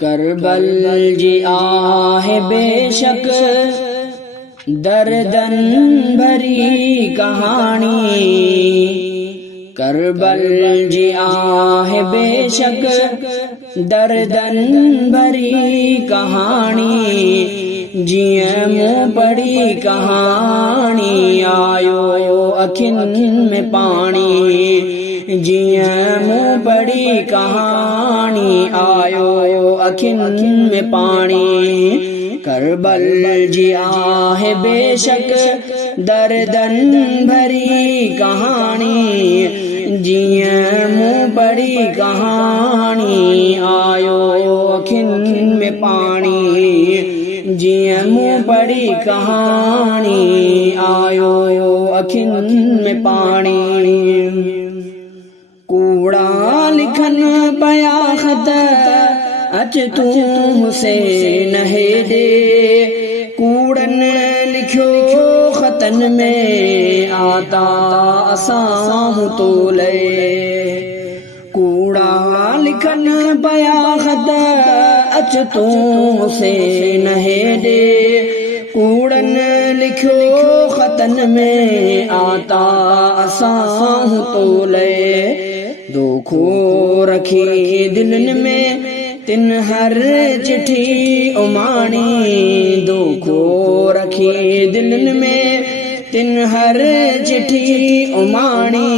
करबल जी आहे बेशक दर्दन भरी कहानी। करबल जी आहे बेशक दर्दन भरी कहानी। जियां मूं पढ़ी कहानी आयो अखियुनि में पानी। जियां मूं पढ़ी कहानी आयो अखियुनि में पानी। करबल जी आहे बेशक दर्दन भरी कहानी। जियां मूं पढ़ी कहानी आयो अखियुनि में पानी। जियां मूं पढ़ी कहानी आयो अखियुनि में पानी। कूड़ा लिखन पया ख़त अच तूं हुसैन हेॾे। कूड़न लिखियो ख़तन में आता असां तोले। कूड़ा लिखन पया ख़त अच तूं हुसैन हेॾे। कूड़न लिखियो ख़तन में आता असां तोले। दोखो रखी दिलनि में तिन हर चिठी उमाणी। दोखो रखी दिलनि में तिन हर चिठी उमाणी।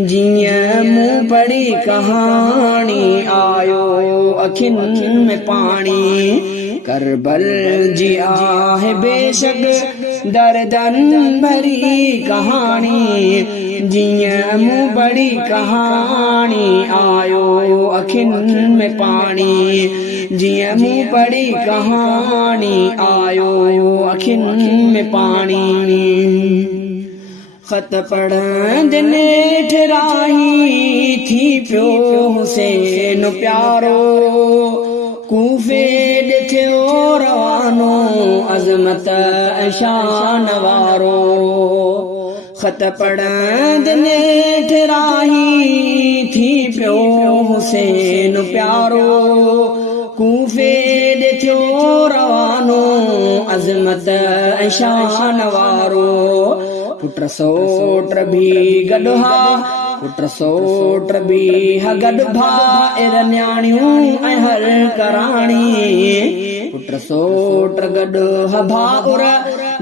जियां मूं पढ़ी कहानी आयो अखियुनि में पानी। करबल जी आहे बेशक दर्दन भरी कहानी। जियां मूं पढ़ी कहानी आयो अखियुनि में पानी। जियां मूं पढ़ी कहानी आयो अखियुनि में पानी। ख़त पढ़ंदे नेठ राही थी पियो हुसैन प्यारो। कूफे ॾे थियो रवानो अज़मत ऐं शान वारो। ख़त पढ़ंदे नेठ राही थी पियो हुसैन प्यारो। कूफे ॾे थियो रवानो अज़मत ऐं शान वारो। पुट सोट भी गॾु हा पुट सोट भी हा गॾु भाइर न्याणियूं ऐं हर कराणी। पुट सोट गॾु हा भाउर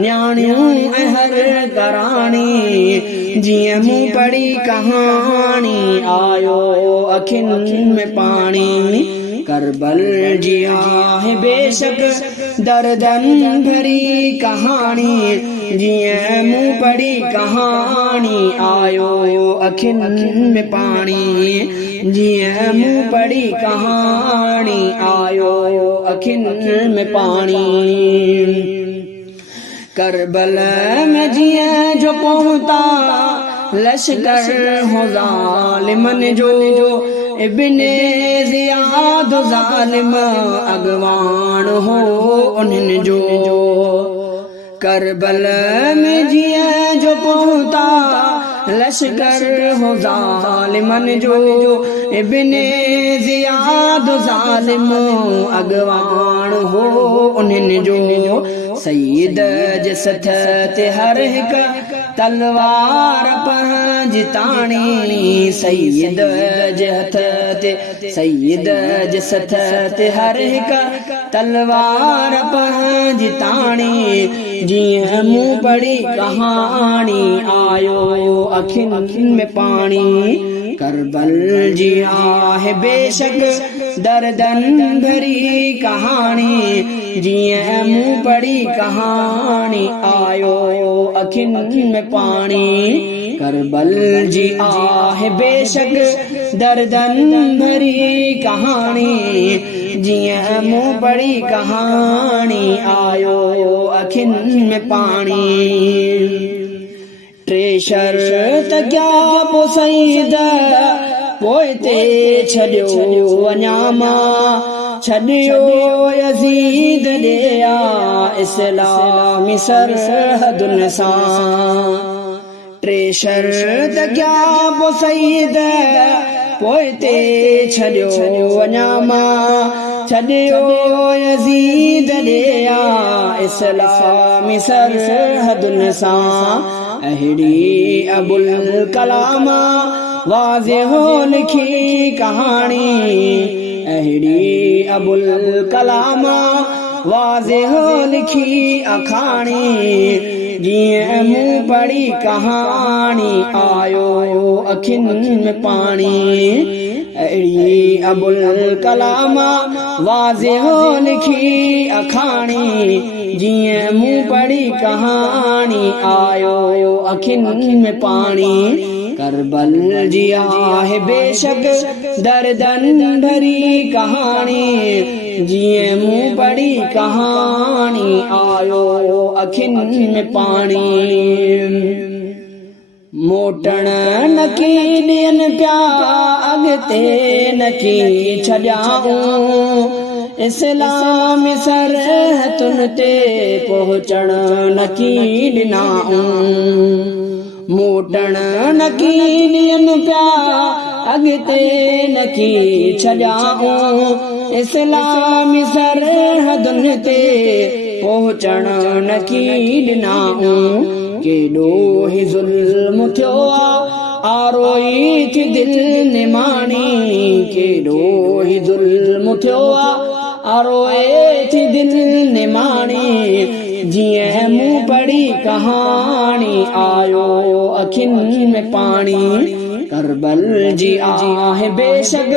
न्याणियूं ऐं हर कराणी। जियां मूं पढ़ी कहानी आयो अखियुनि में पानी। करबल जी आहे बेशक दर्दन भरी कहानी। जियां मूं पढ़ी कहानी आयो अखियुनि में पानी। जियां मूं पढ़ी कहानी आयो अखियुनि में पानी। करबल में जियां जो पहुता लश्कर हो ज़ालिमन जो। इब्ने ज़ियाद ज़ालिम अगवान हो उन्हनि जो। करबल में जियां जो पहुता लश्कर हो ज़ालिमन जो। इब्ने ज़ियाद ज़ालिम अगवान हो उन्हनि जो। सईद जे सथ ते हर हिक तलवार पंहिंजी ताणी। सईद जे हथ ते सईद जे सथ ते हर हिक तलवार पंहिंजी ताणी। जियां मूं पढ़ी कहानी आयो अखियुनि में पानी। करबल जी आहे बेशक दर्दन भरी कहानी। जियां मूं पढ़ी कहानी आयो अखियुनि में पानी। करबल जी आहे बेशक दर्दन भरी कहानी। जियां मूं पढ़ी कहानी आयो अखियुनि में पानी। टे शर्त क्या पो सईद पोइ ते छॾियो वञा मां। छॾियो यज़ीद ॾेया इस्लामी सरहदुनि सां। टे शर्त क्या पो सईद पोइ ते छॾियो वञा मां छॾियो यज़ीद ॾिया इस्लामी सरहदुनि सां अहिड़ी अबुल कलाम वाज़िह लिखी कहाणी अहिड़ी अबुल कलाम वाज़िह लिखी अखाणी जीअं मूं पढ़ी कहाणी आयो अखियुनि में पाणी अहिड़ी अबुल कलाम वाज़िह लिखी अखाणी जीअं मूं पढ़ी कहाणी आयो अखियुनि में पाणी करबल जी आहे बेशक दर्दनि भरी कहाणी जीअं मूं पढ़ी कहाणी आयो अखियुनि में पाणी मोटण न की ॾियनि पिया अॻिते न की छॾियाऊं इस्लाम सरहदुनि ते पहुचण न की ॾिनाऊं मोटण न की ॾियनि पिया अॻिते न की छॾियाऊं इस्लामी सरहदुनि ते पहुचण न की ॾिनाऊं केॾो ही ज़ुल्म थियो आरोई थी दिलि निमाणी केॾो ही ज़ुल्म थियो आरोए थी दिलि निमाणी जीअं मूं पढ़ी कहाणी आयो अखियुनि में पाणी करबल जी आहे बेशक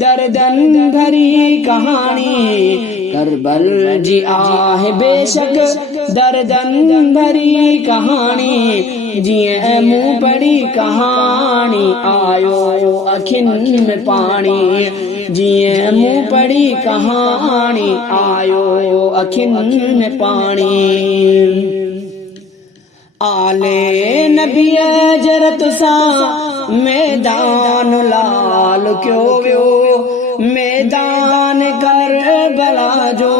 दर्दनि भरी कहाणी करबल जी आहे बेशक दर्दनि भरी कहाणी जीअं मूं पढ़ी कहाणी आयो अखियुनि में पाणी जीअं मूं पढ़ी कहाणी आयो अखियुनि में पाणी आले नबीअ जरत सां मैदान लाल कयो वियो मैदान करबला जो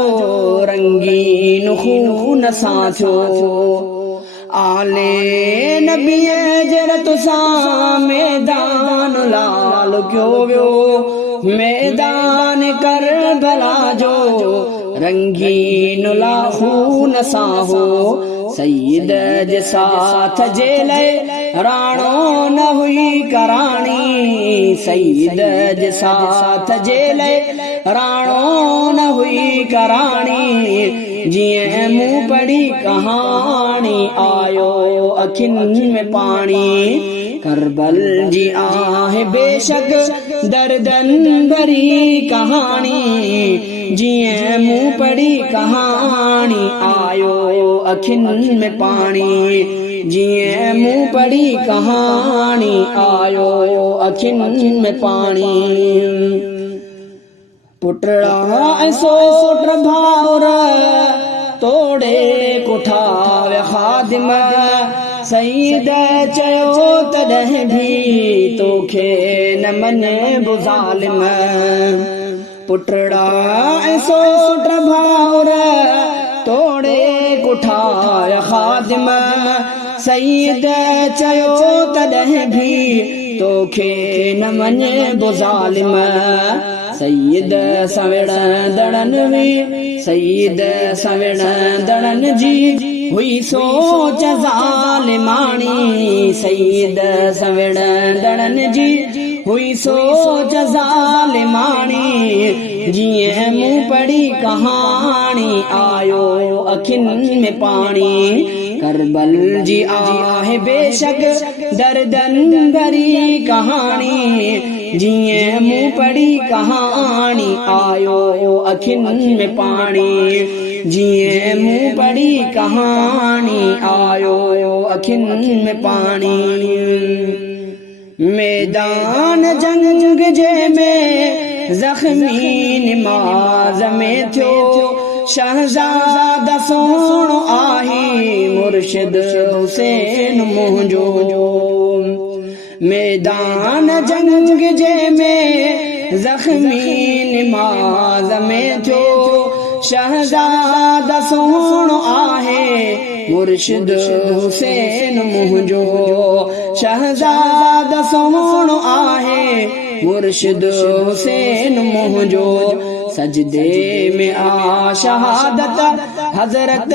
रंगीन खून सां थियो आले नबीअ जरत सां मैदान लाल कयो वियो मैदान करबला जो रंगीन खून सां हो सईद जे साथ जे लाइ राणो न हुई कराणी सईद जे साथ जे लाइ राणो न हुई कराणी जीअं मूं पढ़ी कहाणी आयो अखियुनि में पाणी करबल जी आहे बेशक दर्दनि भरी कहाणी जीअं मूं पढ़ी कहाणी आयो अखियुनि में पाणी जीअं मूं पढ़ी कहाणी आयो अखियुनि में पाणी पुटड़ा ऐं सोट भाउर तोड़े कुठा विया ख़ादिम सईद चयो तॾहिं बि तोखे न मञे ज़ालिम पुटड़ा ऐं सोट भाउर तोड़े कुठा विया ख़ादिम सईद चयो तॾहिं बि तोखे न मञे ज़ालिम सईद सविड़ंदड़नि हुई सईद सविड़ंदड़नि जी हुई सोच ज़ालिमाणी सईद सविड़ंदड़नि जी हुई सोच ज़ालिमाणी जीअं मूं पढ़ी कहाणी आयो अखियुनि में पाणी करबल जी आहे बेशक दर्दनि भरी कहाणी जीअं मूं पढ़ी कहाणी आयो अखियुनि में पाणी जीअं मूं पढ़ी कहाणी आयो अखियुनि में पाणी मैदान जंग जे में ज़ख्मी निमाज़ में थियो शहज़ादा सोणो आहे मुर्शिद हुसैन मुंहिंजो मैदान जंग जे में ज़ख्मी निमाज़ में थियो शहज़ादा सोणो आहे मुर्शिद हुसैन मुंहिंजो शहजाद सोहणो आहे मुर्शिद हुसैन मुंहिंजो सजदे में आ शहादत हजरत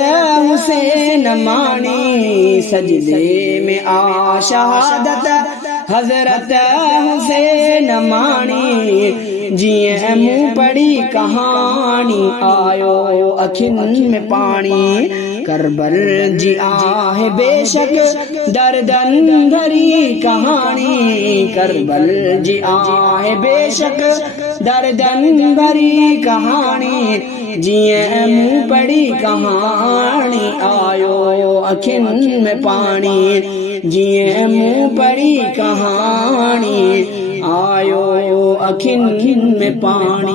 हुसैन मानी सजदे में आ शहादत हजरत हुसैन मानी जिए मुँह पड़ी कहानी आयो अखियुनि में पानी करबल जी आहे बेशक दर्दन भरी कहानी करबल जी आहे बेशक दर्दन भरी कहानी जिए मुँह पड़ी कहानी आयो अखियुनि में पानी जिए मुँह पड़ी कहानी आयो अखियुनि में पानी।